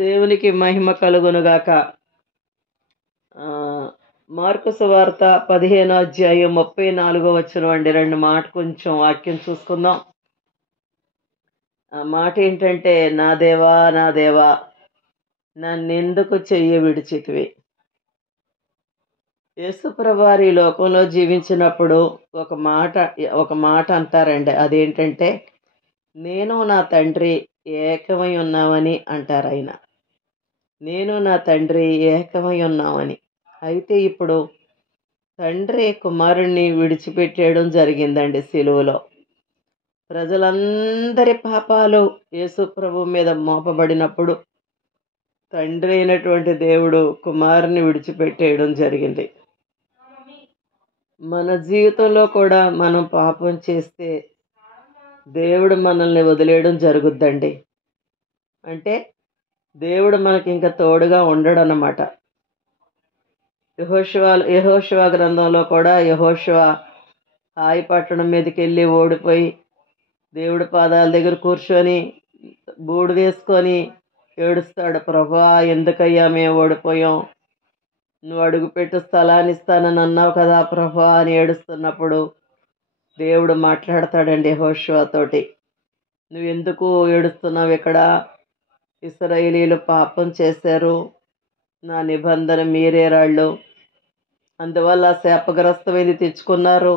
దేవునికి మహిమ కలుగునుగాక. మార్కు సువార్త 15 అధ్యాయం 34 అండి. రెండు మాట కొంచెం వాక్యం చూసుకుందాం. ఆ మాట ఏంటంటే, నా దేవా నా దేవా నన్నెందుకు చెయ్యి విడిచితివి. యేసుప్రభువారు ఈ లోకంలో జీవించినప్పుడు ఒక మాట అంటారండి. అదేంటంటే, నేను నా తండ్రి ఏకమై ఉన్నామని అంటారు ఆయన. నేను నా తండ్రి ఏకమై ఉన్నామని. అయితే ఇప్పుడు తండ్రి కుమారుణ్ణి విడిచిపెట్టేయడం జరిగిందండి సిలువలో. ప్రజలందరి పాపాలు యేసు ప్రభు మీద మోపబడినప్పుడు తండ్రి అయినటువంటి దేవుడు కుమారుని విడిచిపెట్టేయడం జరిగింది. మన జీవితంలో కూడా మనం పాపం చేస్తే దేవుడు మనల్ని వదిలేయడం జరుగుద్దండి. అంటే దేవుడు మనకి ఇంకా తోడుగా ఉండడన్నమాట. యెహోషువ గ్రంథంలో కూడా యెహోషువ హాయి పట్టణం మీదకి వెళ్ళి ఓడిపోయి దేవుడి పాదాల దగ్గర కూర్చొని బూడిదేసుకొని ఏడుస్తాడు. ప్రభువా, ఎందుకయ్యా మేము ఓడిపోయాం, నువ్వు అడుగుపెట్టు స్థలాన్ని ఇస్తానని అన్నావు కదా ప్రభువా అని ఏడుస్తున్నప్పుడు దేవుడు మాట్లాడతాడండి యెహోషువ తోటి. నువ్వెందుకు ఏడుస్తున్నావు? ఇక్కడ ఇశ్రాయేలీయులు పాపం చేశారు, నా నిబంధన మీరేరాళ్ళు, అందువల్ల శాపగ్రస్తమైంది తెచ్చుకున్నారు.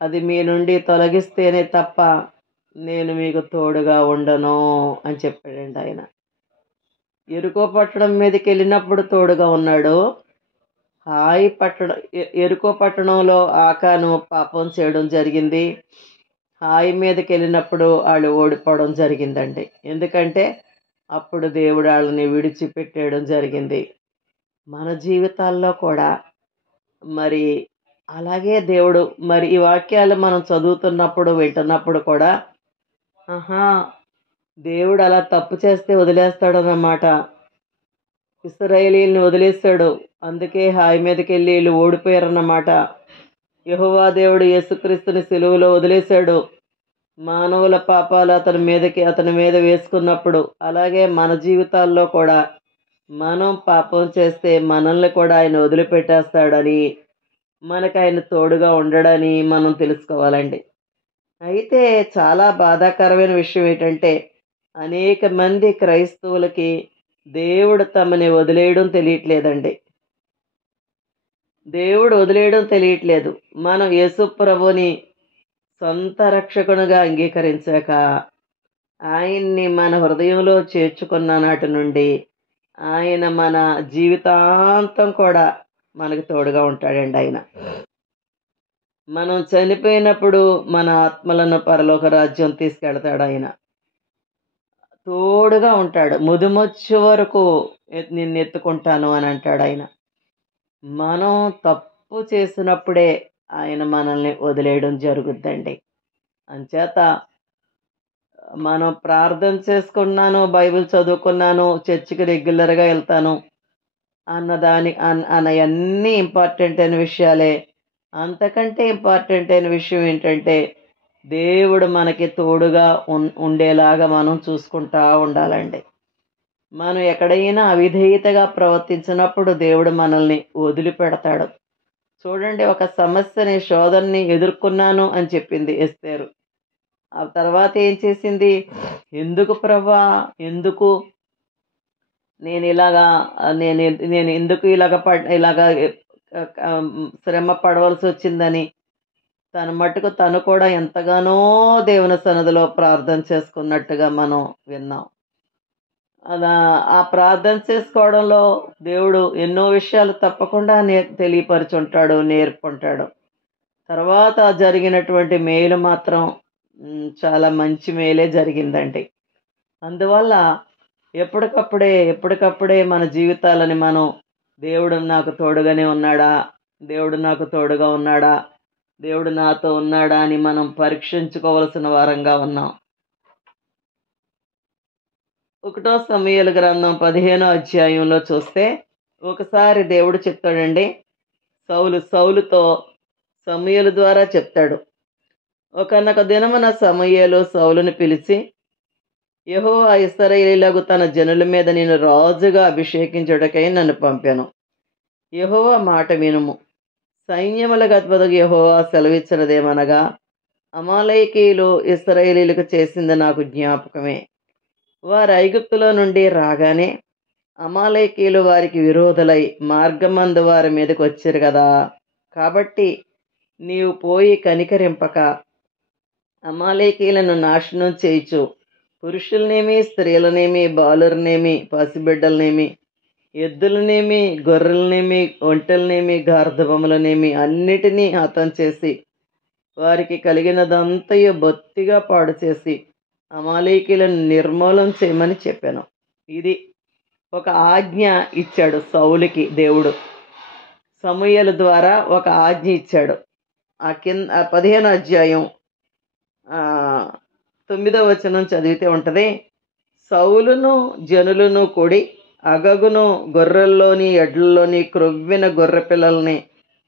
అది మీ నుండి తొలగిస్తేనే తప్ప నేను మీకు తోడుగా ఉండను అని చెప్పాడండి ఆయన. ఎరుకో పట్టణం మీదకి వెళ్ళినప్పుడు తోడుగా ఉన్నాడు. ఎరుకో పట్టణంలో ఆకాను పాపం చేయడం జరిగింది. హాయి మీదకి వెళ్ళినప్పుడు వాళ్ళు ఓడిపోవడం జరిగిందండి. ఎందుకంటే అప్పుడు దేవుడు వాళ్ళని విడిచిపెట్టేయడం జరిగింది. మన జీవితాల్లో కూడా మరి అలాగే దేవుడు మరి ఈ వాక్యాలు మనం చదువుతున్నప్పుడు వింటున్నప్పుడు కూడా దేవుడు అలా తప్పు చేస్తే వదిలేస్తాడన్నమాట. ఇశ్రాయేలీయుల్ని వదిలేస్తాడు, అందుకే హాయి మీదకి వెళ్ళి వీళ్ళు ఓడిపోయారన్నమాట. యెహోవా దేవుడు యేసుక్రీస్తుని సిలువలో వదిలేశాడు. మానవుల పాపాలు అతని మీద వేసుకున్నప్పుడు అలాగే మన జీవితాల్లో కూడా మనం పాపం చేస్తే మనల్ని కూడా ఆయన వదిలిపెట్టేస్తాడని, మనకు ఆయన తోడుగా ఉండడని మనం తెలుసుకోవాలండి. అయితే చాలా బాధాకరమైన విషయం ఏంటంటే, అనేక మంది క్రైస్తవులకి దేవుడు తమని వదిలేయడం తెలియట్లేదండి. దేవుడు వదిలేయడం తెలియట్లేదు. మనం యేసు ప్రభుని సొంత రక్షకునిగా అంగీకరించాక ఆయన్ని మన హృదయంలో చేర్చుకున్న నాటి నుండి ఆయన మన జీవితాంతం కూడా మనకు తోడుగా ఉంటాడండి. ఆయన మనం చనిపోయినప్పుడు మన ఆత్మలను పరలోక రాజ్యం తీసుకెళ్తాడు. ఆయన తోడుగా ఉంటాడు. ముదిమొచ్చు వరకు నిన్ను ఎత్తుకుంటాను అని అంటాడు ఆయన. మనం తప్పు చేసినప్పుడే ఆయన మనల్ని వదిలేయడం జరుగుద్దండి. అంచేత మనం ప్రార్థన చేసుకున్నాను, బైబిల్ చదువుకున్నాను, చర్చికి రెగ్యులర్గా వెళ్తాను అన్నవన్నీ ఇంపార్టెంట్ అయిన విషయాలే. అంతకంటే ఇంపార్టెంట్ అయిన విషయం ఏంటంటే, దేవుడు మనకి తోడుగా ఉండేలాగా మనం చూసుకుంటా ఉండాలండి. మనం ఎక్కడైనా అవిధేయతగా ప్రవర్తించినప్పుడు దేవుడు మనల్ని వదిలిపెడతాడు. చూడండి, ఒక సమస్యని శోధనని ఎదుర్కొన్నాను అని చెప్పింది ఎస్తేరు. ఆ తర్వాత ఏం చేసింది? ఎందుకు ప్రభా, ఎందుకు నేను ఎందుకు ఇలాగా శ్రమ పడవలసి వచ్చిందని తన మట్టుకు తను కూడా ఎంతగానో దేవుని సన్నిధిలో ప్రార్థన చేసుకున్నట్టుగా మనం విన్నాం. అలా ఆ ప్రార్థన చేసుకోవడంలో దేవుడు ఎన్నో విషయాలు తప్పకుండా తెలియపరుచుంటాడు, నేర్పుంటాడు. తర్వాత జరిగినటువంటి మేలు మాత్రం చాలా మంచి మేలే జరిగిందండి. అందువల్ల ఎప్పటికప్పుడే మన జీవితాలని మనం దేవుడు నాకు తోడుగానే ఉన్నాడా, దేవుడు నాకు తోడుగా ఉన్నాడా, దేవుడు నాతో ఉన్నాడా అని మనం పరీక్షించుకోవలసిన వారంగా ఉన్నాం. 1 సమూయేలు గ్రంథం 15వ అధ్యాయంలో చూస్తే ఒకసారి దేవుడు చెప్తాడండి, సౌలుతో సమూయేలు ద్వారా చెప్తాడు. ఒకనొక దినమున సమూయేలు సౌలుని పిలిచి, యెహోవా ఇశ్రాయేలీయులకు తన జనుల మీద నేను రాజుగా అభిషేకించుటకై నన్ను పంపాను. యెహోవా మాట వినుము. సైన్యములకు అధిపతియగు యెహోవా సెలవిచ్చినదేమనగా, అమాలేకీయులు ఇశ్రాయేలీయులకు చేసింది నాకు జ్ఞాపకమే. వారు ఐగుప్తులో నుండి రాగానే అమాలేకీయులు వారికి విరోధులై మార్గమందు వారి మీదకి వచ్చారు కదా. కాబట్టి నీవు పోయి కనికరింపక అమాలేకీయులను నాశనం చేయుచు పురుషులనేమి, స్త్రీలనేమి, బాలురనేమి, పసిబిడ్డలనేమి, ఎద్దులనేమి, గొర్రెలనేమి, ఒంటెలనేమి, గార్ధబములనేమి అన్నిటినీ హతం చేసి వారికి కలిగినదంతయు బొత్తిగా పాడు చేసి అమాలేకీయులను నిర్మూలం చేయమని చెప్పాను. ఇది ఒక ఆజ్ఞ ఇచ్చాడు సౌలుకి దేవుడు. సమూయేలు ద్వారా ఒక ఆజ్ఞ ఇచ్చాడు. ఆ 15వ అధ్యాయం 9వ వచనం చదివితే ఉంటుంది. సౌలును జనులను కూడి అగగును గొర్రెల్లోని ఎడ్లలోని క్రొవ్విన గొర్రె పిల్లల్ని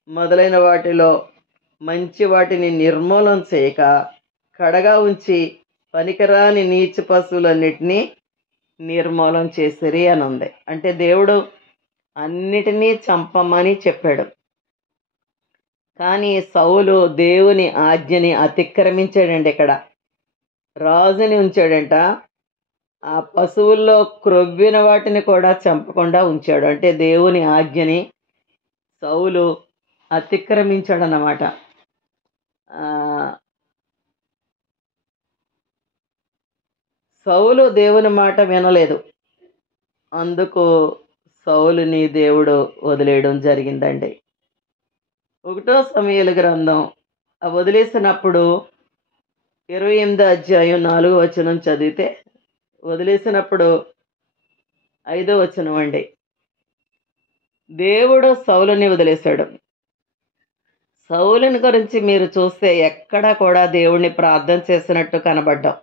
మొదలైన వాటిలో మంచి వాటిని నిర్మూలం చేయక కడగా ఉంచి పనికిరాని నీచ పశువులన్నిటినీ నిర్మూలం చేసిరి అని ఉంది. అంటే దేవుడు అన్నిటినీ చంపమని చెప్పాడు. కానీ సౌలు దేవుని ఆజ్ఞని అతిక్రమించాడండి. ఇక్కడ రాజుని ఉంచాడంట. ఆ పశువుల్లో క్రొవ్విన వాటిని కూడా చంపకుండా ఉంచాడు. అంటే దేవుని ఆజ్ఞని సౌలు అతిక్రమించాడన్నమాట. సౌలు దేవుని మాట వినలేదు. అందుకు సౌలుని దేవుడు వదిలేయడం జరిగిందండి. 1వ సమూయేలు గ్రంథం వదిలేసినప్పుడు 28వ అధ్యాయం 4వ వచనం చదివితే, వదిలేసినప్పుడు 5వ వచనం అండి. దేవుడు సౌలుని వదిలేశాడు. సౌలుని గురించి మీరు చూస్తే ఎక్కడా కూడా దేవుణ్ణి ప్రార్థన చేసినట్టు కనబడ్డాం.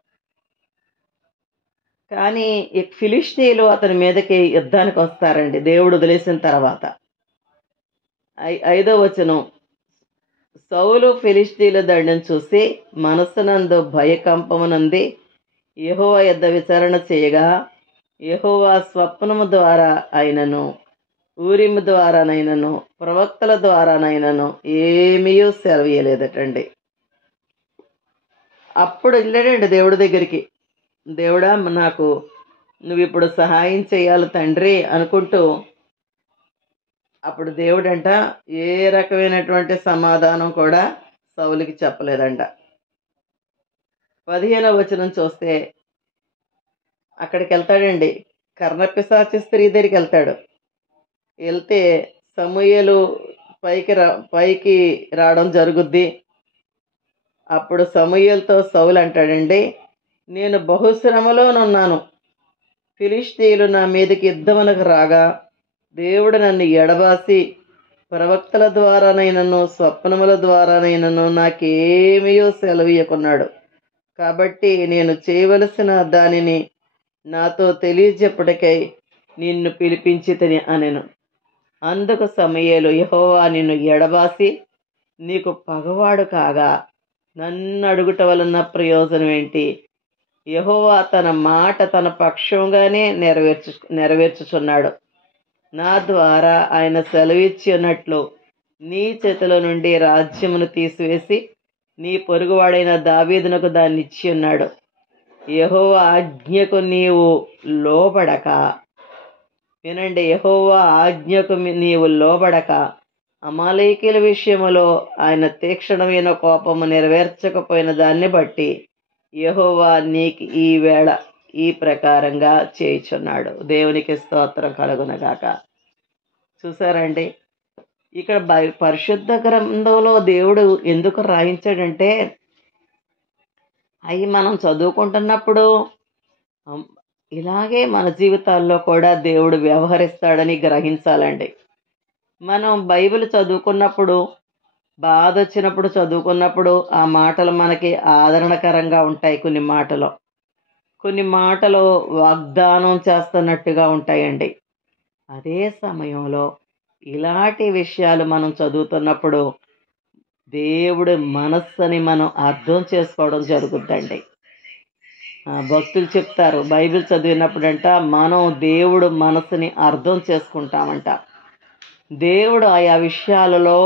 కానీ ఈ ఫిలిష్తీయులు అతని మీదకి యుద్ధానికి వస్తారండి దేవుడు వదిలేసిన తర్వాత. 5వ వచనం, సౌలు ఫిలిష్తీయుల దండను చూసి మనస్సునందు భయకంపమునంది యెహోవా యొద్ద విచారణ చేయగా, యెహోవా స్వప్నము ద్వారా అయినను, ఊరిము ద్వారానైనను, ప్రవక్తల ద్వారానైనను ఏమీ సెలవీయలేదటండి. అప్పుడు వెళ్ళాడండి దేవుడి దగ్గరికి. దేవుడా, నాకు నువ్వు ఇప్పుడు సహాయం చేయాలి తండ్రి అనుకుంటూ, అప్పుడు దేవుడంట ఏ రకమైనటువంటి సమాధానం కూడా సౌలుకి చెప్పలేదంట. 15వ వచనం చూస్తే అక్కడికి వెళ్తాడండి. కర్ణపిశాచి స్త్రీ దగ్గరికి వెళ్తాడు. వెళ్తే సమూయేలు పైకి రావడం జరుగుద్ది. అప్పుడు సమూయేలుతో సౌలు అంటాడండి, నేను బహుశ్రమలోనున్నాను. ఫిలిష్తీయులు నా మీదకి యుద్ధమునకు రాగా దేవుడు నన్ను ఎడబాసి ప్రవక్తల ద్వారానైనను స్వప్నముల ద్వారానైనను నాకేమీ సెలవీయకున్నాడు. కాబట్టి నేను చేయవలసిన దానిని నాతో తెలియజెప్పుటకై నిన్ను పిలిపించి తిని అనెను. అందుకు సమూయేలు, యెహోవా నిన్ను ఎడబాసి నీకు పగవాడు కాగా నన్ను అడుగుట వలన ప్రయోజనం ఏంటి? యెహోవా తన మాట తన పక్షంగానే నెరవేర్చుచున్నాడు. నా ద్వారా ఆయన సెలవిచ్చి ఉన్నట్లు నీ చేతిలో నుండి రాజ్యమును తీసివేసి నీ పొరుగువాడైన దావీదునకు దాన్ని ఇచ్చి ఉన్నాడు. యెహోవా ఆజ్ఞకు నీవు లోబడక, వినండి, యెహోవా ఆజ్ఞకు నీవు లోబడక అమాలేకీయుల విషయములో ఆయన తీక్షణమైన కోపము నెరవేర్చకపోయిన దాన్ని బట్టి యెహోవా నీకు ఈ వేళ ఈ ప్రకారంగా చేయుచున్నాడు. దేవునికి స్తోత్రం కలుగునగాక. చూసారండి, ఇక్కడ పరిశుద్ధ గ్రంథంలో దేవుడు ఎందుకు రాయించాడంటే, అవి మనం చదువుకుంటున్నప్పుడు ఇలాగే మన జీవితాల్లో కూడా దేవుడు వ్యవహరిస్తాడని గ్రహించాలండి. మనం బైబిల్ చదువుకున్నప్పుడు, బాధ వచ్చినప్పుడు చదువుకున్నప్పుడు ఆ మాటలు మనకి ఆదరణకరంగా ఉంటాయి. కొన్ని మాటలు వాగ్దానం చేస్తున్నట్టుగా ఉంటాయండి. అదే సమయంలో ఇలాంటి విషయాలు మనం చదువుతున్నప్పుడు దేవుడి మనస్సుని మనం అర్థం చేసుకోవడం జరుగుద్దండి. భక్తులు చెప్తారు బైబిల్ చదివినప్పుడంట మనం దేవుడు మనసుని అర్థం చేసుకుంటామంట. దేవుడు ఆయా విషయాలలో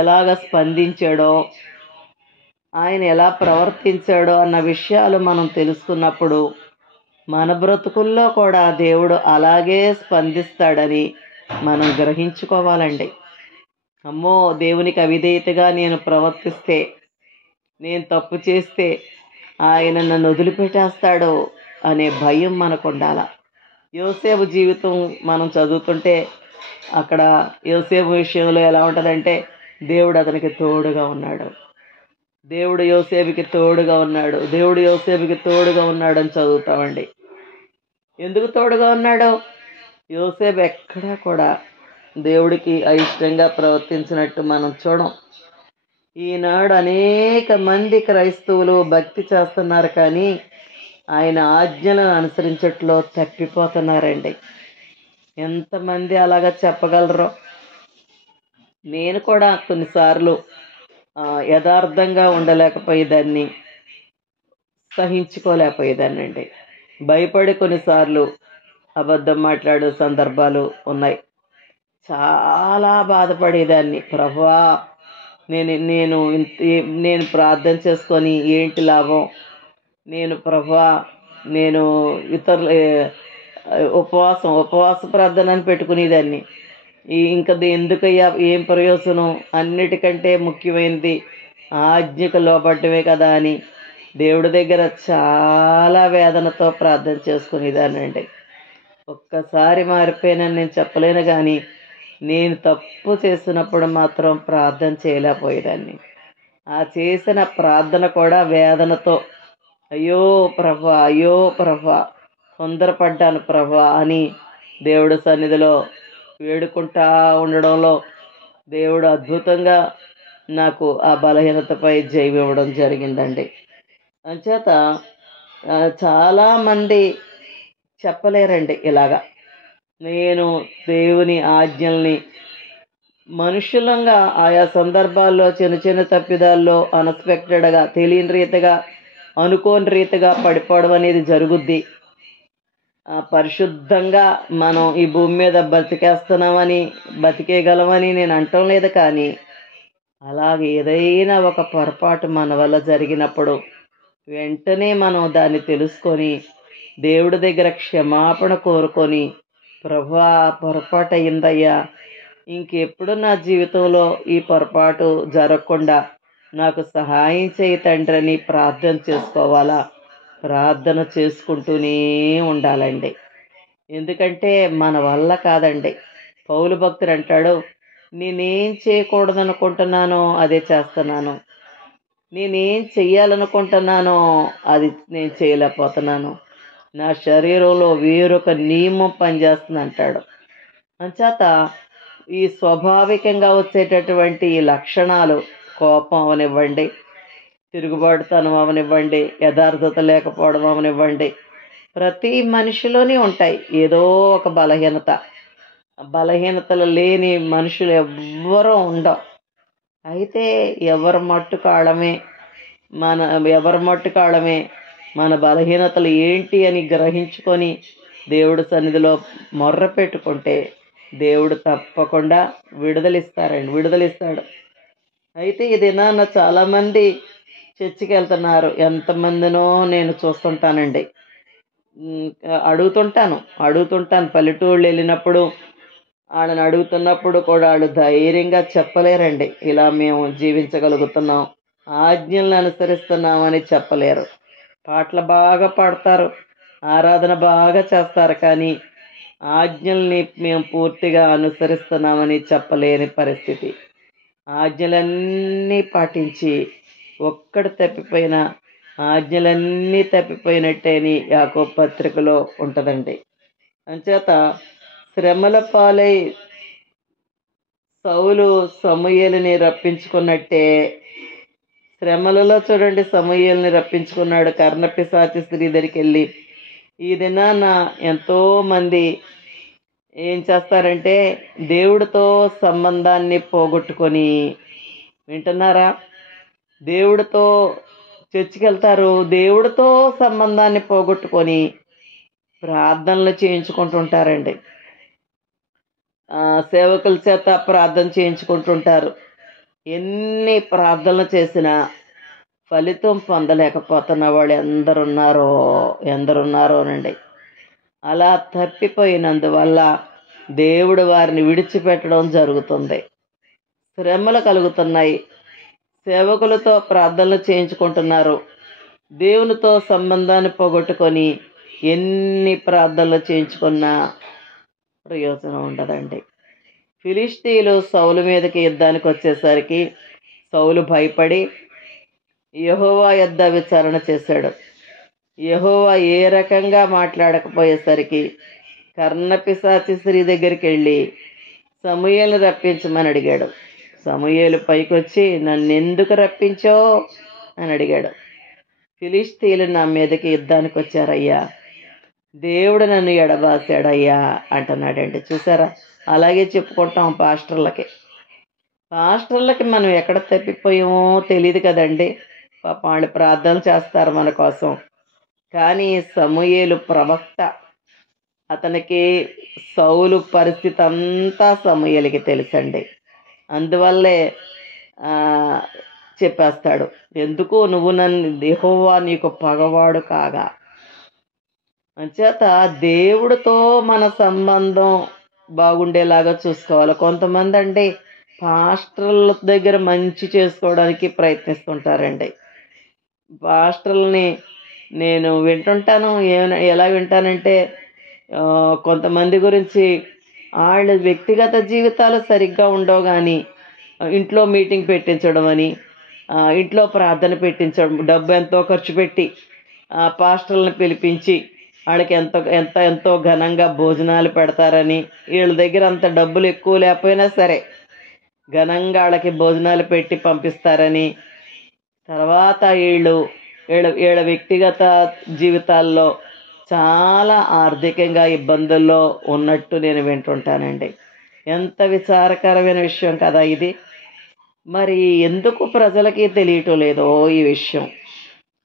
ఎలాగ స్పందించాడో, ఆయన ఎలా ప్రవర్తించాడో అన్న విషయాలు మనం తెలుసుకున్నప్పుడు మన బ్రతుకుల్లో కూడా దేవుడు అలాగే స్పందిస్తాడని మనం గ్రహించుకోవాలండి. అమ్మో, దేవునికి అవిధేయతగా నేను ప్రవర్తిస్తే, నేను తప్పు చేస్తే ఆయన నన్ను వదిలిపెట్టేస్తాడో అనే భయం మనకు ఉండాల. యోసేపు జీవితం మనం చదువుతుంటే అక్కడ యోసేపు విషయంలో ఎలా ఉంటుందంటే దేవుడు అతనికి తోడుగా ఉన్నాడు, దేవుడు యోసేపుకి తోడుగా ఉన్నాడు, దేవుడు యోసేపుకి తోడుగా ఉన్నాడు అని చదువుతామండి. ఎందుకు తోడుగా ఉన్నాడు? యోసేపు ఎక్కడా కూడా దేవుడికి అయిష్టంగా ప్రవర్తించినట్టు మనం చూడం. ఈనాడు అనేక మంది క్రైస్తవులు భక్తి చేస్తున్నారు కానీ ఆయన ఆజ్ఞలను అనుసరించట్లో తప్పిపోతున్నారండి. ఎంతమంది అలాగా చెప్పగలరో. నేను కూడా కొన్నిసార్లు యథార్థంగా ఉండలేకపోయేదాన్ని, సహించుకోలేకపోయేదాన్నండి. భయపడి కొన్నిసార్లు అబద్ధం మాట్లాడే సందర్భాలు ఉన్నాయి. చాలా బాధపడేదాన్ని. ప్రభువా, నేను నేను నేను ప్రార్థన చేసుకొని ఏంటి లాభం? నేను ప్రభువా, నేను ఇతరుల ఉపవాస ప్రార్థన అని పెట్టుకునేదాన్ని. ఇంకా ఎందుకయ్యా, ఏం ప్రయోజనం? అన్నిటికంటే ముఖ్యమైనది ఆజ్ఞకు లోబడ్డమే కదా అని దేవుడి దగ్గర చాలా వేదనతో ప్రార్థన చేసుకునేదానండి. ఒక్కసారి మారిపోయినని నేను చెప్పలేను కానీ నేను తప్పు చేసినప్పుడు మాత్రం ప్రార్థన చేయలేకపోయేదాన్ని. ఆ చేసిన ప్రార్థన కూడా వేదనతో, అయ్యో ప్రభా, అయ్యో ప్రభా, తొందరపడ్డాను ప్రభా అని దేవుడి సన్నిధిలో వేడుకుంటా ఉండడంలో దేవుడు అద్భుతంగా నాకు ఆ బలహీనతపై జయం ఇవ్వడం జరిగిందండి. అంచేత చాలామంది చెప్పలేరండి ఇలాగా. నేను దేవుని ఆజ్ఞల్ని మనుషులంగా ఆయా సందర్భాల్లో చిన్న చిన్న తప్పిదాల్లో అన్ఎక్స్పెక్టెడ్గా, తెలియని రీతిగా, అనుకోని రీతిగా పడిపోవడం అనేది జరుగుద్ది. పరిశుద్ధంగా మనం ఈ భూమి మీద బతికేయగలమని నేను అంటం లేదు, కానీ అలాగే ఏదైనా ఒక పొరపాటు మన వల్ల జరిగినప్పుడు వెంటనే మనం దాన్ని తెలుసుకొని దేవుడి దగ్గర క్షమాపణ కోరుకొని, ప్రభువా, పొరపాటు అయిందయ్యా, ఇంకెప్పుడు నా జీవితంలో ఈ పొరపాటు జరగకుండా నాకు సహాయం చేయి తండ్రి అని ప్రార్థన చేసుకోవాలా. ప్రార్థన చేసుకుంటూనే ఉండాలండి. ఎందుకంటే మన వల్ల కాదండి. పౌలు భక్తుడు అంటాడు, నేనేం చేయకూడదనుకుంటున్నానో అదే చేస్తున్నాను, నేనేం చెయ్యాలనుకుంటున్నానో అది నేను చేయలేకపోతున్నాను, నా శరీరంలో వేరొక నియమం పనిచేస్తుంది అంటాడు. అంచేత ఈ స్వాభావికంగా వచ్చేటటువంటి ఈ లక్షణాలు, కోపం అవనివ్వండి, తిరుగుబాటుతనం అవనివ్వండి, యథార్థత లేకపోవడం అవనివ్వండి, ప్రతి మనిషిలోనే ఉంటాయి ఏదో ఒక బలహీనత. బలహీనతలు లేని మనుషులు ఎవ్వరూ ఉండవు. అయితే ఎవరి మట్టుకాళమే మన బలహీనతలు ఏంటి అని గ్రహించుకొని దేవుడి సన్నిధిలో మొర్ర పెట్టుకుంటే దేవుడు తప్పకుండా విడుదలిస్తాడు. అయితే ఈ దినాన చాలామంది చర్చికి వెళ్తున్నారు. ఎంతమందినో నేను చూస్తుంటానండి. అడుగుతుంటాను పల్లెటూళ్ళు వెళ్ళినప్పుడు వాళ్ళని అడుగుతున్నప్పుడు కూడా వాళ్ళు ధైర్యంగా చెప్పలేరండి, ఇలా మేము జీవించగలుగుతున్నాం, ఆజ్ఞలను అనుసరిస్తున్నామని చెప్పలేరు. పాటలు బాగా పాడతారు, ఆరాధన బాగా చేస్తారు, కానీ ఆజ్ఞల్ని మేము పూర్తిగా అనుసరిస్తున్నామని చెప్పలేని పరిస్థితి. ఆజ్ఞలన్నీ పాటించి ఒక్కడు తప్పిపోయినా ఆజ్ఞలన్నీ తప్పిపోయినట్టే అని యాకోబు పత్రికలో ఉంటుందండి. అంచేత శ్రమల పాలై సౌలు సమూయేలుని రప్పించుకున్నట్టే, శ్రమలలో చూడండి సమూయేలుని రప్పించుకున్నాడు. కర్ణపిశాచి స్త్రీ దగ్గరికి వెళ్ళి, ఈ దినాన ఎంతోమంది ఏం చేస్తారంటే దేవుడితో సంబంధాన్ని పోగొట్టుకొని, వింటున్నారా, దేవుడితో చర్చికి వెళ్తారు, దేవుడితో సంబంధాన్ని పోగొట్టుకొని ప్రార్థనలు చేయించుకుంటుంటారండి. సేవకుల చేత ప్రార్థన చేయించుకుంటుంటారు. ఎన్ని ప్రార్థనలు చేసినా ఫలితం పొందలేకపోతున్న వాళ్ళు ఎందరున్నారోనండి. అలా తప్పిపోయినందువల్ల దేవుడు వారిని విడిచిపెట్టడం జరుగుతుంది. శ్రమలు కలుగుతున్నాయి. సేవకులతో ప్రార్థనలు చేయించుకుంటున్నారు. దేవునితో సంబంధాన్ని పోగొట్టుకొని ఎన్ని ప్రార్థనలు చేయించుకున్నా ప్రయోజనం ఉండదండి. ఫిలిష్తీయులు సౌలు మీదకి యుద్ధానికి వచ్చేసరికి సౌలు భయపడి యెహోవా యొద్ద విచారణ చేశాడు. యెహోవా ఏ రకంగా మాట్లాడకపోయేసరికి కర్ణపిశాచి స్త్రీ దగ్గరికి వెళ్ళి సమూయేలును రప్పించమని అడిగాడు. సమూయేలు పైకొచ్చి నన్నెందుకు రప్పించో అని అడిగాడు. ఫిలిష్తీయులు నా మీదకి యుద్ధానికి వచ్చారయ్యా, దేవుడు నన్ను ఎడబాసాడయ్యా అంటున్నాడండి. చూసారా, అలాగే చెప్పుకుంటాం పాస్టర్లకి మనం ఎక్కడ తప్పిపోయామో తెలియదు కదండి. పాపం వాళ్ళు ప్రార్థనలు చేస్తారు మన కోసం. కానీ సమూయేలు ప్రవక్త, అతనికి సౌలు పరిస్థితి అంతా సమూయేలుకి తెలుసండి. అందువల్లే చెప్పేస్తాడు, ఎందుకు నువ్వు నన్ను యెహోవా నీకు పగవాడు కాగా. అంచేత దేవుడితో మన సంబంధం బాగుండేలాగా చూసుకోవాలి. కొంతమంది అంటే పాస్టర్ల దగ్గర మంచి చేసుకోవడానికి ప్రయత్నిస్తుంటారండి. పాస్టర్లని నేను వింటుంటాను. ఎలా వింటానంటే కొంతమంది గురించి వాళ్ళ వ్యక్తిగత జీవితాలు సరిగ్గా ఉండవు, కానీ ఇంట్లో మీటింగ్ పెట్టించడం అని, ఇంట్లో ప్రార్థన పెట్టించడం, డబ్బు ఎంతో ఖర్చు పెట్టి పాస్టర్లను పిలిపించి వాళ్ళకి ఎంతో ఘనంగా భోజనాలు పెడతారని, వీళ్ళ దగ్గర అంత డబ్బులు ఎక్కువ లేకపోయినా సరే ఘనంగా వాళ్ళకి భోజనాలు పెట్టి పంపిస్తారని, తర్వాత వీళ్ళ వ్యక్తిగత జీవితాల్లో చాలా ఆర్థికంగా ఇబ్బందుల్లో ఉన్నట్టు నేను వింటుంటానండి. ఎంత విచారకరమైన విషయం కదా ఇది. మరి ఎందుకు ప్రజలకి తెలియటం లేదో ఈ విషయం.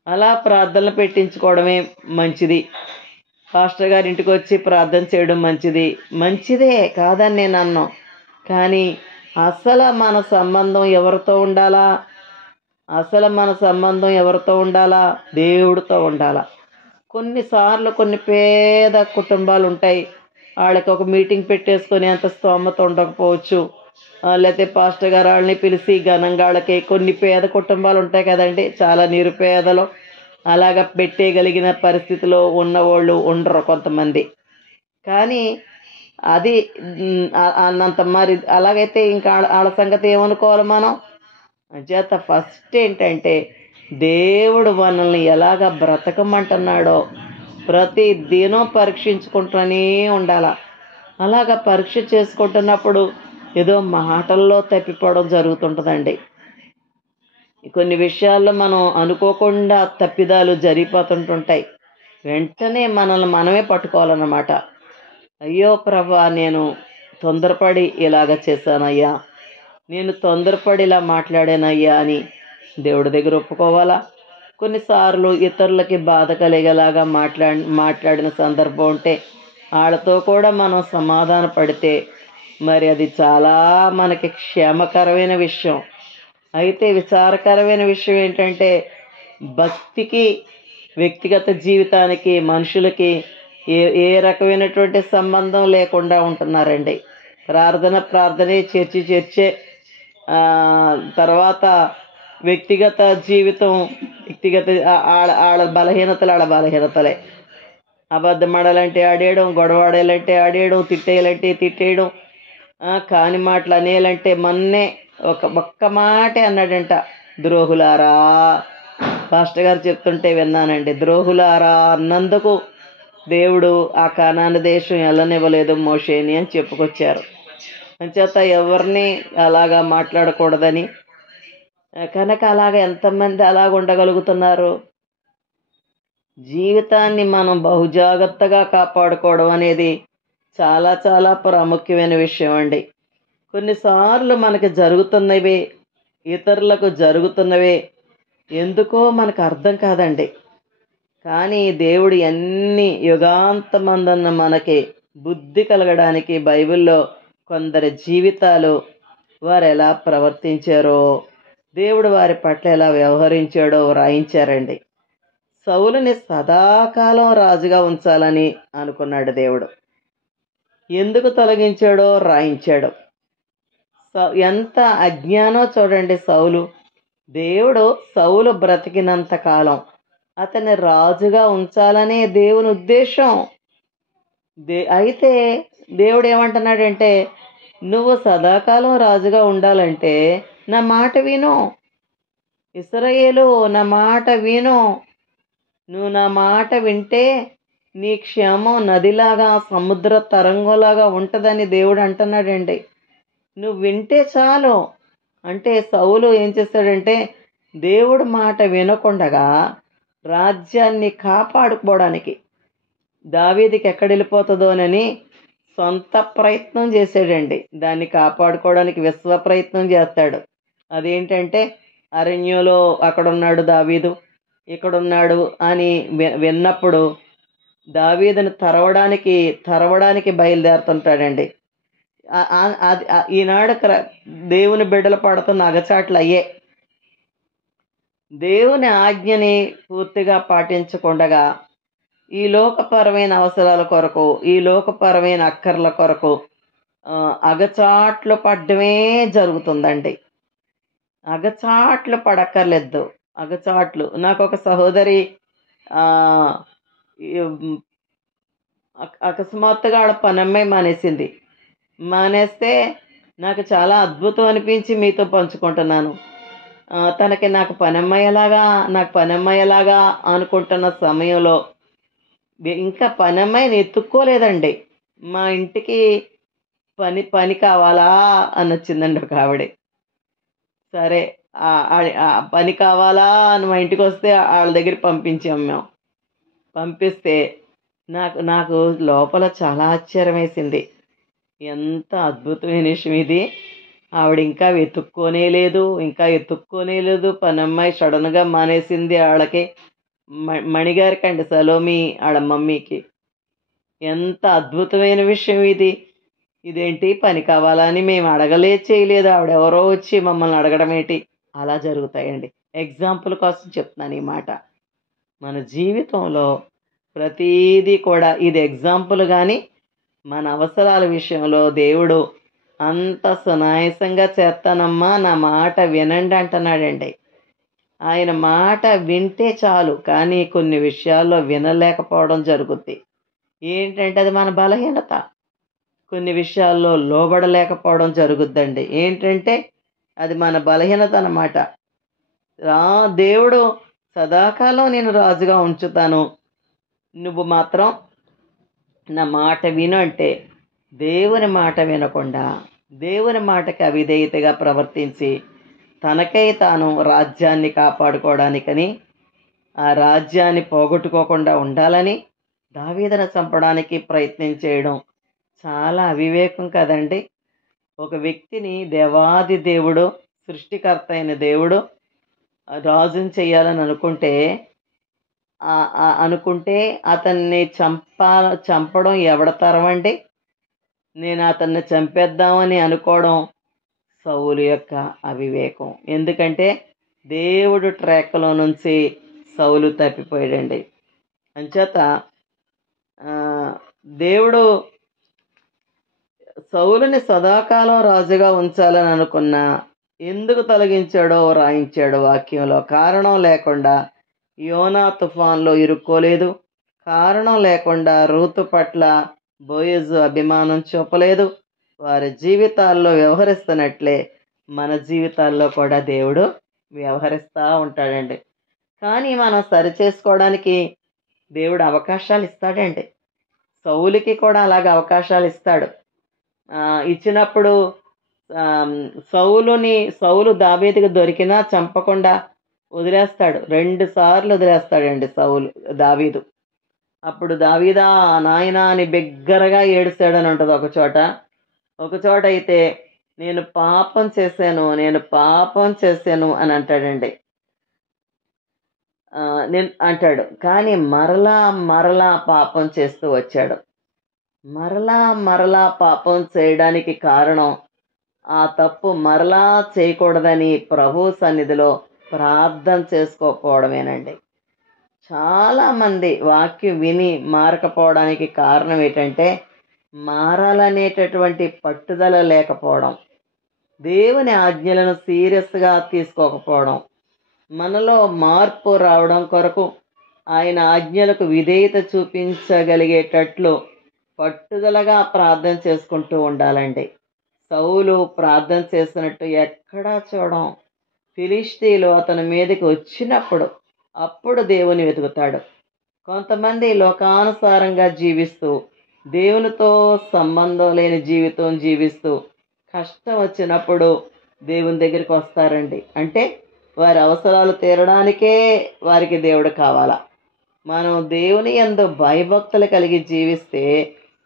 అలా ప్రార్థనలు పెట్టించుకోవడమే మంచిది. పాస్టర్ గారి ఇంటికి వచ్చి ప్రార్థన చేయడం మంచిదే కాదని నేను అన్నాను. కానీ అసలు మన సంబంధం ఎవరితో ఉండాలా? దేవుడితో ఉండాలా. కొన్నిసార్లు కొన్ని పేద కుటుంబాలు ఉంటాయి, వాళ్ళకి ఒక మీటింగ్ పెట్టేసుకొని అంత స్తోమత ఉండకపోవచ్చు. లేకపోతే పాస్టర్ గారు వాళ్ళని పిలిచి ఘనంగా వాళ్ళకి, కొన్ని పేద కుటుంబాలు ఉంటాయి కదండి, చాలా నిరుపేదలు, అలాగ పెట్టేయగలిగిన పరిస్థితిలో ఉన్నవాళ్ళు ఉండరు కొంతమంది. కానీ అది అన్నంత మరి అలాగైతే ఇంకా వాళ్ళ సంగతి ఏమనుకోవాలి మనం? అంచేత ఫస్ట్ ఏంటంటే దేవుడు మనల్ని ఎలాగ బ్రతకమంటున్నాడో ప్రతి దినం పరీక్షించుకుంటూనే ఉండాల. అలాగ పరీక్ష చేసుకుంటున్నప్పుడు ఏదో మాటల్లో తప్పిపోవడం జరుగుతుంటుందండి. కొన్ని విషయాల్లో మనం అనుకోకుండా తప్పిదాలు జరిగిపోతుంటుంటాయి. వెంటనే మనల్ని మనమే పట్టుకోవాలన్నమాట. అయ్యో ప్రభా, నేను తొందరపడి ఇలాగ చేశానయ్యా, నేను తొందరపడి ఇలా మాట్లాడానయ్యా అని దేవుడి దగ్గర ఒప్పుకోవాలా. కొన్నిసార్లు ఇతరులకి బాధ కలిగేలాగా మాట్లాడిన సందర్భం ఉంటే వాళ్ళతో కూడా మనం సమాధాన పడితే మరి అది చాలా మనకి క్షేమకరమైన విషయం. అయితే విచారకరమైన విషయం ఏంటంటే భక్తికి, వ్యక్తిగత జీవితానికి, మనుషులకి ఏ రకమైనటువంటి సంబంధం లేకుండా ఉంటున్నారండి. ప్రార్థనే, చర్చే, తర్వాత వ్యక్తిగత జీవితం, ఆడ బలహీనతలే. అబద్ధం ఆడాలంటే ఆడేయడం, గొడవ ఆడాలంటే ఆడేయడం, తిట్టేయాలంటే తిట్టేయడం, కాని మాటలు అనేయాలంటే మొన్నే ఒక్క మాటే అన్నాడంట, ద్రోహులారా. పాస్టర్ గారు చెప్తుంటే విన్నానండి. ద్రోహులారా అన్నందుకు దేవుడు ఆ కానాను దేశం వెళ్ళనివ్వలేదు మోషేని అని చెప్పుకొచ్చారు. అంచేత ఎవరిని అలాగా మాట్లాడకూడదని. కనుక అలాగ ఎంతమంది అలాగ ఉండగలుగుతున్నారు? జీవితాన్ని మనం బహుజాగ్రత్తగా కాపాడుకోవడం అనేది చాలా చాలా ప్రాముఖ్యమైన విషయం అండి. కొన్నిసార్లు మనకి జరుగుతున్నవి, ఇతరులకు జరుగుతున్నవే ఎందుకో మనకు అర్థం కాదండి. కానీ దేవుడు ఎన్ని యుగాంతమందున్న మనకి బుద్ధి కలగడానికి బైబిల్లో కొందరి జీవితాలు వారు ఎలా ప్రవర్తించారో, దేవుడు వారి పట్ల ఎలా వ్యవహరించాడో వ్రాయించారండి. సౌలుని సదాకాలం రాజుగా ఉంచాలని అనుకున్నాడు దేవుడు. ఎందుకు తొలగించాడో రాయించాడు. ఎంత అజ్ఞానో చూడండి సౌలు. దేవుడు సౌలు బ్రతికినంత కాలం అతన్ని రాజుగా ఉంచాలనే దేవుని ఉద్దేశం. అయితే దేవుడు ఏమంటున్నాడంటే, నువ్వు సదాకాలం రాజుగా ఉండాలంటే నా మాట విను, ఇశ్రాయేలు నా మాట విను. నువ్వు నా మాట వింటే నీ క్షేమం నదిలాగా సముద్ర తరంగంలాగా ఉంటుందని దేవుడు అంటున్నాడండి. నువ్వు వింటే చాలు. అంటే సౌలు ఏం చేస్తాడంటే, దేవుడు మాట వినకుండగా రాజ్యాన్ని కాపాడుకోవడానికి దావీదుకి ఎక్కడ వెళ్ళిపోతుందోనని సొంత ప్రయత్నం చేశాడండి. దాన్ని కాపాడుకోవడానికి విశ్వ ప్రయత్నం చేస్తాడు. అదేంటంటే, అరణ్యంలో అక్కడున్నాడు దావీదు, ఇక్కడున్నాడు అని విన్నప్పుడు దావీదుని తరవడానికి బయలుదేరుతుంటాడండి. ఈనాడు దేవుని బిడ్డలు పడుతున్న అగచాట్లు అయ్యే. దేవుని ఆజ్ఞని పూర్తిగా పాటించకుండగా ఈ లోకపరమైన అవసరాల కొరకు, ఈ లోకపరమైన అక్కర్ల కొరకు అగచాట్లు పడ్డమే జరుగుతుందండి. అగచాట్లు పడక్కర్లేదు. అగచాట్లు. నాకు ఒక సహోదరి అకస్మాత్తుగా ఆడ పనమ్మాయి మానేసింది. మానేస్తే నాకు చాలా అద్భుతం అనిపించి మీతో పంచుకుంటున్నాను. తనకి నాకు పనమ్మాయేలాగా అనుకుంటున్న సమయంలో ఇంకా పనమ్మాయిని ఎత్తుక్కోలేదండి. మా ఇంటికి పని కావాలా అని వచ్చిందండి ఒక ఆవిడ. సరే పని కావాలా అని మా ఇంటికి వస్తే వాళ్ళ దగ్గర పంపించాం మేము. పంపిస్తే నాకు లోపల చాలా ఆశ్చర్యం వేసింది. ఎంత అద్భుతమైన విషయం ఇది. ఆవిడ ఇంకా ఎత్తుక్కోనే లేదు. పనమ్మాయి సడన్గా మానేసింది. వాళ్ళకి మణిగారికి అండి, సలోమి వాళ్ళ మమ్మీకి. ఎంత అద్భుతమైన విషయం ఇది. ఇదేంటి పని కావాలని మేము చేయలేదు, ఆవిడెవరో వచ్చి మమ్మల్ని అడగడం ఏంటి? అలా జరుగుతాయండి. ఎగ్జాంపుల్ కోసం చెప్తున్నాను ఈ మాట. మన జీవితంలో ప్రతీదీ కూడా ఇది ఎగ్జాంపుల్. కానీ మన అవసరాల విషయంలో దేవుడు అంత సునాయాసంగా చేస్తానమ్మా, నా మాట వినండి అంటున్నాడండి. ఆయన మాట వింటే చాలు. కానీ కొన్ని విషయాల్లో వినలేకపోవడం జరుగుద్ది. ఏంటంటే అది మన బలహీనత. కొన్ని విషయాల్లో లోబడలేకపోవడం జరుగుద్దండి. ఏంటంటే అది మన బలహీనత అన్నమాట. దేవుడు సదాకాలం నేను రాజుగా ఉంచుతాను, నువ్వు మాత్రం నా మాట విను అంటే దేవుని మాట వినకుండా దేవుని మాటకి అవిధేయతగా ప్రవర్తించి తనకై తాను రాజ్యాన్ని కాపాడుకోవడానికని, ఆ రాజ్యాన్ని పోగొట్టుకోకుండా ఉండాలని దావీదును చంపడానికి ప్రయత్నం చేయడం చాలా అవివేకం కదండి. ఒక వ్యక్తిని దేవాది దేవుడు, సృష్టికర్త అయిన దేవుడు రాజుని చేయాలని అనుకుంటే అతన్ని చంపడం ఎవడతరం అండి? నేను అతన్ని చంపేద్దామని అనుకోవడం సౌలు యొక్క అవివేకం. ఎందుకంటే దేవుడు ట్రాక్లో నుంచి సౌలు తప్పిపోయాడండి. అంచేత దేవుడు సౌలుని సదాకాలం రాజుగా ఉంచాలని అనుకున్నా ఎందుకు తొలగించాడో రాయించాడు వాక్యంలో. కారణం లేకుండా యోనా తుఫాన్లో ఇరుక్కోలేదు. కారణం లేకుండా రూతు పట్ల బోయజు అభిమానం చూపలేదు. వారి జీవితాల్లో వ్యవహరిస్తున్నట్లే మన జీవితాల్లో కూడా దేవుడు వ్యవహరిస్తూ ఉంటాడండి. కానీ మనం సరిచేసుకోవడానికి దేవుడు అవకాశాలు ఇస్తాడండి. సౌలుకి కూడా అలాగే అవకాశాలు ఇస్తాడు. ఇచ్చినప్పుడు సౌలు దావీదుకి దొరికినా చంపకుండా వదిలేస్తాడు. 2 సార్లు వదిలేస్తాడండి దావీదు. అప్పుడు దావీదా నాయనా అని బిగ్గరగా ఏడుస్తాడని ఉంటుంది ఒక చోట అయితే నేను పాపం చేశాను అని అంటాడండి. నేను అంటాడు. కానీ మరలా మరలా పాపం చేస్తూ వచ్చాడు. మరలా మరలా పాపం చేయడానికి కారణం ఆ తప్పు మరలా చేయకూడదని ప్రభు సన్నిధిలో ప్రార్థన చేసుకోకపోవడమేనండి. చాలామంది వాక్యం విని మారకపోవడానికి కారణం ఏంటంటే మారాలనేటటువంటి పట్టుదల లేకపోవడం, దేవుని ఆజ్ఞలను సీరియస్గా తీసుకోకపోవడం, మనలో మార్పు రావడం కొరకు ఆయన ఆజ్ఞలకు విధేయత చూపించగలిగేటట్లు పట్టుదలగా ప్రార్థన చేసుకుంటూ ఉండాలండి. సౌలు ప్రార్థన చేసినట్టు ఎక్కడా చూడం. ఫిలిష్తీయులు అతని మీదకి వచ్చినప్పుడు అప్పుడు దేవుని వెతుకుతాడు. కొంతమంది లోకానుసారంగా జీవిస్తూ దేవునితో సంబంధం లేని జీవితం జీవిస్తూ కష్టం వచ్చినప్పుడు దేవుని దగ్గరికి వస్తారండి. అంటే వారి అవసరాలు తీరడానికే వారికి దేవుడు కావాలా. మనం దేవుని యందు భయభక్తులు కలిగి జీవిస్తే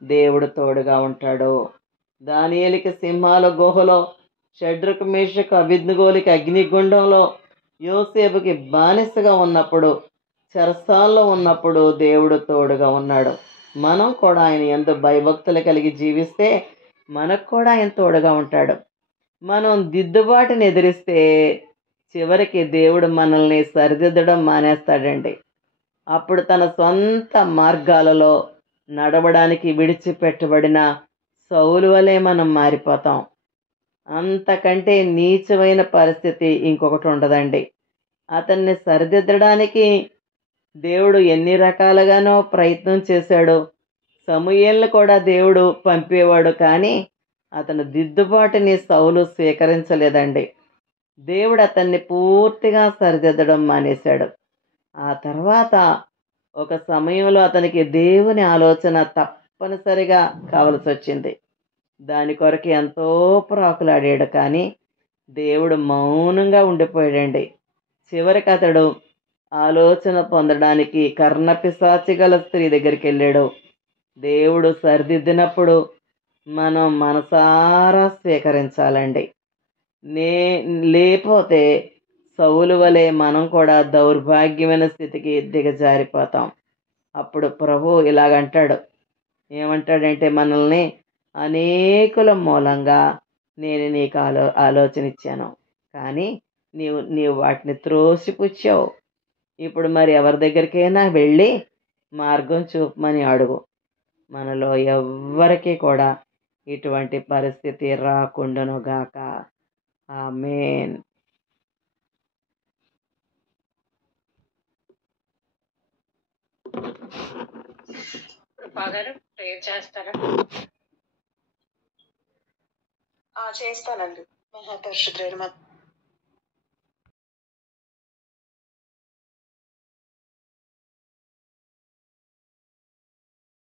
దేవుడు తోడుగా ఉంటాడు. దానియేలుకి సింహాల గుహలో, షడ్రకు మేషకు అబేద్నెగోలకి అగ్నిగుండంలో, యోసేపుకి బానిసగా ఉన్నప్పుడు, చెరసాల్లో ఉన్నప్పుడు దేవుడు తోడుగా ఉన్నాడు. మనం కూడా ఆయన యందు భయభక్తులు కలిగి జీవిస్తే మనకు కూడా ఆయన తోడుగా ఉంటాడు. మనం దిద్దుబాటుని ఎదిరిస్తే చివరికి దేవుడు మనల్ని సరిదిద్దడం మానేస్తాడండి. అప్పుడు తన సొంత మార్గాలలో నడవడానికి విడిచిపెట్టబడిన సౌలు వలె మనం మారిపోతాం. అంతకంటే నీచమైన పరిస్థితి ఇంకొకటి ఉండదండి. అతన్ని సరిదిద్దడానికి దేవుడు ఎన్ని రకాలుగానో ప్రయత్నం చేశాడు. సమూయేలును కూడా దేవుడు పంపేవాడు, కానీ అతను దిద్దుబాటుని సౌలు స్వీకరించలేదండి. దేవుడు అతన్ని పూర్తిగా సరిదిద్దడం మానేశాడు. ఆ తర్వాత ఒక సమయంలో అతనికి దేవుని ఆలోచన తప్పనిసరిగా కావలసి వచ్చింది. దాని కొరకు ఎంతో ప్రాకులాడాడు, కానీ దేవుడు మౌనంగా ఉండిపోయాడండి. చివరికి అతడు ఆలోచన పొందడానికి కర్ణపిశాచి గల స్త్రీ దగ్గరికి వెళ్ళాడు. దేవుడు సరిదిద్దినప్పుడు మనం మనసారా స్వీకరించాలండి. లేకపోతే సౌలు వలె మనం కూడా దౌర్భాగ్యమైన స్థితికి దిగజారిపోతాం. అప్పుడు ప్రభు ఇలాగంటాడు. ఏమంటాడంటే మనల్ని అనేకుల మూలంగా నేను నీకు ఆలోచన ఇచ్చాను, కానీ నీవు వాటిని త్రోసిపుచ్చావు. ఇప్పుడు మరి ఎవరి దగ్గరికైనా వెళ్ళి మార్గం చూపమని అడుగు. మనలో ఎవ్వరికీ కూడా ఇటువంటి పరిస్థితి రాకుండానుగాక. ఆమేన్. కృపాగారు ప్రేయర్ చేస్తారా? చేస్తానండి. మహాపరిశుద్ధుడైన మా